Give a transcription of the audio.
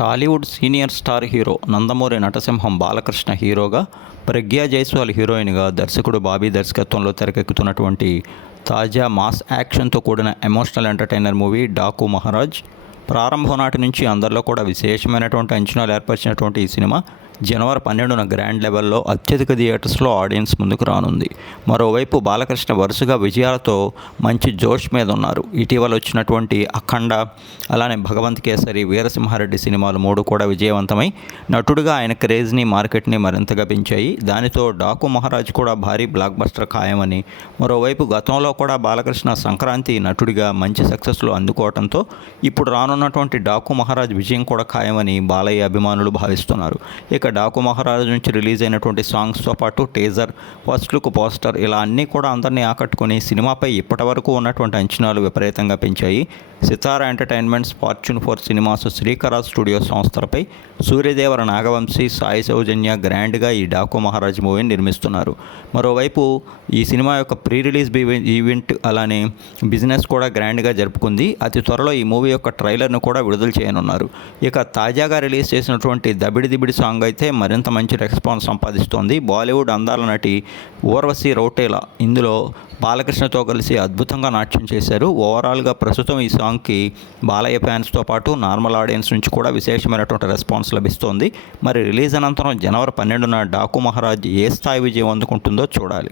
Tollywood senior star hero Nandamuri నటసింహం బాలకృష్ణ హీరోగా, ప్రగ్యా జైస్వాల్ హీరోయిన్గా దర్శకుడు బాబీ దర్శకత్వంలో తెరకెక్కుతున్నటువంటి తాజా మాస్ యాక్షన్తో కూడిన emotional entertainer movie Daaku Maharaj. ప్రారంభం నాటి నుంచి అందరిలో కూడా విశేషమైనటువంటి అంచనాలు ఏర్పరిచినటువంటి ఈ సినిమా జనవరి 12న గ్రాండ్ లెవెల్లో అత్యధిక థియేటర్స్లో ఆడియన్స్ ముందుకు రానుంది. మరోవైపు బాలకృష్ణ వరుసగా విజయాలతో మంచి జోష్ మీద ఉన్నారు. ఇటీవల వచ్చినటువంటి అఖండ, అలానే భగవంత్ కేసరి, వీరసింహారెడ్డి సినిమాలు 3 కూడా విజయవంతమై నటుడిగా ఆయన క్రేజ్ని, మార్కెట్ని మరింతగా పెంచాయి. దానితో డాకు మహారాజ్ కూడా భారీ బ్లాక్ బస్టర్ ఖాయమని, మరోవైపు గతంలో కూడా బాలకృష్ణ సంక్రాంతి నటుడిగా మంచి సక్సెస్లు అందుకోవడంతో ఇప్పుడు రానున్నటువంటి డాకు మహారాజ్ విజయం కూడా ఖాయమని బాలయ్య అభిమానులు భావిస్తున్నారు. ఇక డాకు మహారాజ్ నుంచి రిలీజ్ అయినటువంటి సాంగ్స్తో పాటు టీజర్, ఫస్ట్ లుక్ పోస్టర్ ఇలా అన్నీ కూడా అందరినీ ఆకట్టుకుని సినిమాపై ఇప్పటివరకు ఉన్నటువంటి అంచనాలు విపరీతంగా పెంచాయి. సితారా ఎంటర్టైన్మెంట్స్, ఫార్చ్యూన్ 4 సినిమాస్, శ్రీకర స్టూడియో సంస్థలపై సూర్యదేవర నాగవంశీ, సాయి సౌజన్య గ్రాండ్గా ఈ డాకు మహారాజ్ మూవీని నిర్మిస్తున్నారు. మరోవైపు ఈ సినిమా యొక్క ప్రీ రిలీజ్ ఈవెంట్ అలానే బిజినెస్ కూడా గ్రాండ్గా జరుపుకుంది. అతి త్వరలో ఈ మూవీ యొక్క ట్రైలర్ను కూడా విడుదల చేయనున్నారు. ఇక తాజాగా రిలీజ్ చేసినటువంటి దబిడి దిబిడి సాంగ్ అయితే మరింత మంచి రెస్పాన్స్ సంపాదిస్తోంది. బాలీవుడ్ అందాల నటి ఊర్వశి రౌటేలా ఇందులో బాలకృష్ణతో కలిసి అద్భుతంగా నాట్యం చేశారు. ఓవరాల్గా ప్రస్తుతం ఈ సాంగ్కి బాలయ్య ఫ్యాన్స్తో పాటు నార్మల్ ఆడియన్స్ నుంచి కూడా విశేషమైనటువంటి రెస్పాన్స్ లభిస్తోంది. మరి రిలీజ్ అనంతరం జనవరి 12న డాకు మహారాజ్ ఏ స్థాయి విజయం అందుకుంటుందో చూడాలి.